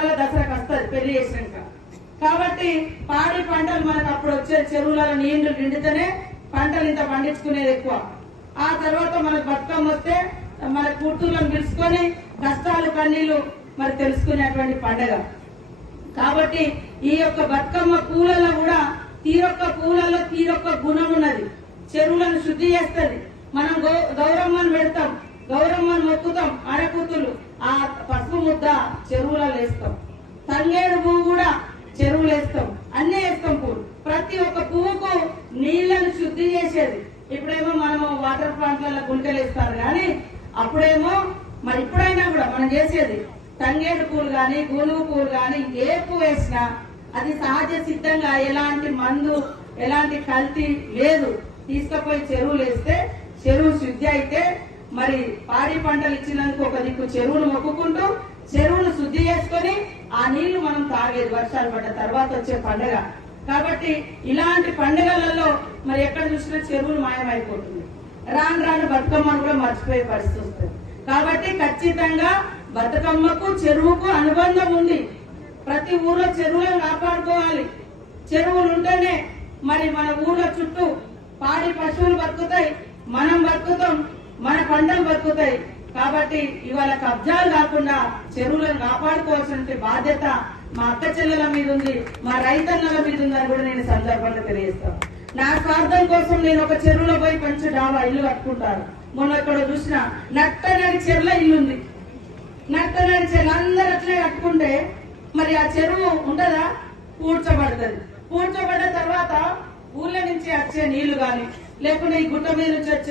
మళ్ళీ దసరాకి వస్తుంది పెళ్లి చేసినాక. కాబట్టి పాడి పంటలు మనకు అప్పుడు వచ్చే చెరువులలో నీళ్లు నిండితేనే పంటలు ఇంత పండించుకునేది ఎక్కువ. ఆ తర్వాత మనకు బతుకమ్మ వస్తే మన కూతుర్లను పిలుచుకొని కష్టాలు కన్నీళ్లు మరి తెలుసుకునేటువంటి పండుగ. కాబట్టి ఈ యొక్క బతుకమ్మ పూలలో కూడా పూలలో తీరొక్క గుణం ఉన్నది. చెరువులను శుద్ధి చేస్తుంది. మనం గౌరమ్మను పెడతాం, గౌరమ్మను మొక్కుతాం, ఆడకూతులు ఆ పసుపు ముద్ద చెరువులలో వేస్తాం. తంగేడు పువ్వు కూడా చెరువులు వేస్తాం, అన్నీ వేస్తాం. పువ్వు ప్రతి ఒక్క పువ్వుకు నీళ్లను శుద్ధి చేసేది. ఇప్పుడేమో మనము వాటర్ ప్లాంట్లలో గుంటలు వేస్తారు కానీ అప్పుడేమో మరి ఇప్పుడైనా కూడా మనం చేసేది తంగేడు పూలు గాని గోనుగు పూలు గాని ఏ పువ్వు వేసినా అది సహజ సిద్ధంగా ఎలాంటి మందు ఎలాంటి కల్తీ లేదు. తీసుకుపోయి చెరువులు వేస్తే చెరువు శుద్ధి అయితే మరి పాడి పంటలు ఇచ్చినందుకు ఒక దిక్కు చెరువును మొక్కుకుంటూ చెరువును శుద్ధి చేసుకొని ఆ నీళ్లు మనం తాగేది వర్షాలు పడ్డ తర్వాత వచ్చే పండుగ. కాబట్టి ఇలాంటి పండుగలలో మరి ఎక్కడ చూసినా చెరువులు మాయమైపోతుంది. రాను రాను బతుకమ్మను కూడా మర్చిపోయే పరిస్థితి వస్తుంది. కాబట్టి ఖచ్చితంగా బతుకమ్మకు చెరువుకు అనుబంధం ఉంది. ప్రతి ఊర్లో చెరువులను కాపాడుకోవాలి. చెరువులు ఉంటేనే మరి మన ఊర్ల చుట్టూ పాడి పశువులు బతుకుతాయి, మనం బతుకుతాం, మన పంటలు బతుకుతాయి. కాబట్టి ఇవాళ కబ్జాలు కాకుండా చెరువులను కాపాడుకోవాల్సిన బాధ్యత మా అక్క చెల్లెల మీద ఉంది, మా రైతన్నల మీద ఉందని కూడా నేను సందర్భంగా తెలియజేస్తాను. నా స్వార్థం కోసం నేను ఒక చెరువులో పోయి మంచి డాబా ఇల్లు కట్టుకుంటాను. మొన్న ఇక్కడ చూసిన నట్టనడి చెరువులో ఇల్లు ఉంది. నట్టనడి చెరువు అందరు అట్లే కట్టుకుంటే మరి ఆ చెరువు ఉంటదా? పూడ్చబడుతుంది. పూడ్చబడ్డ తర్వాత ఊళ్ళ నుంచి వచ్చే నీళ్లు గాని లేకుంటే ఈ గుట్ట మీద నుంచి వచ్చే